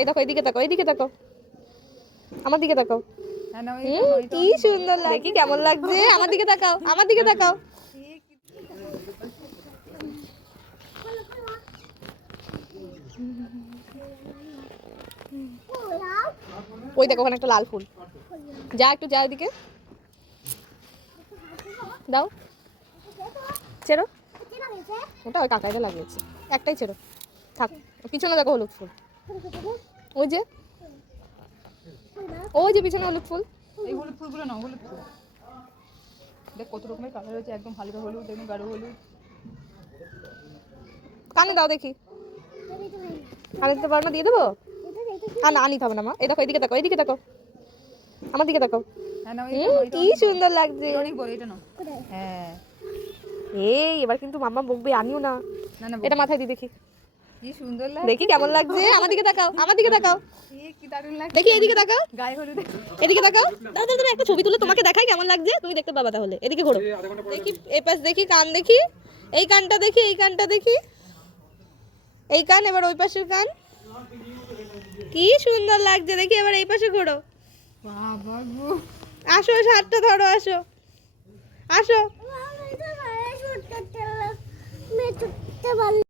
এই দেখো এদিকে তাকাও, এইদিকে তাকাও, আমার দিকে তাকাও। কি সুন্দর লাগে, দেখি কেমন লাগছে। আমার দিকে তাকাও, আমার দিকে তাকাও। ওই দেখো ওখানে একটা লাল ফুল। যা একটু যা এদিকে দাও, ছেড়ো। ওটা ওই কাকাইটা লাগিয়েছে, একটাই ছেড়ো থাক। পিছনে দেখো হলুদ ফুল, ওই যে ওই যে পিছনে হলুদ ফুল। এই হলুদ ফুলগুলো না, হলুদ ফুল দেখ কত রকমের কালার হয়েছে, একদম হালকা হলুদ, একদম গাঢ় হলুদ। কানে দাও দেখি, কানে দিতে পারো না, দিয়ে দেবো। আর না নিতে হবে না মা। এই দেখো এদিকে তাকাও, এইদিকে তাকাও, আমার দিকে তাকাও। কি সুন্দর লাগছে, অনেক বড়। এটা না, হ্যাঁ এই এবার কিন্তু মাম্মা বকবে, আনিও না। না না, এটা মাথায় দি দেখি, কি সুন্দর লাগে, দেখি কেমন লাগছে। আমার দিকে তাকাও, আমার দিকে তাকাও, কি দারুণ লাগে। দেখি এদিকে তাকাও, গায়ে হলুদ, এদিকে তাকাও। দাও দাও দাও, একটা ছবি তুলে তোমাকে দেখাই কেমন লাগছে, তুমি দেখতে পাবা তাহলে। এদিকে ঘোরো, দেখি এই পাশ দেখি, কান দেখি, এই কানটা দেখি, এই কানটা দেখি, এই কান, এবার ওই পাশের কান। কি সুন্দর লাগছে, দেখি এবার এই পাশে ঘোরো। বাবা গো, আসো, হাতটা ধরো, আসো আসো।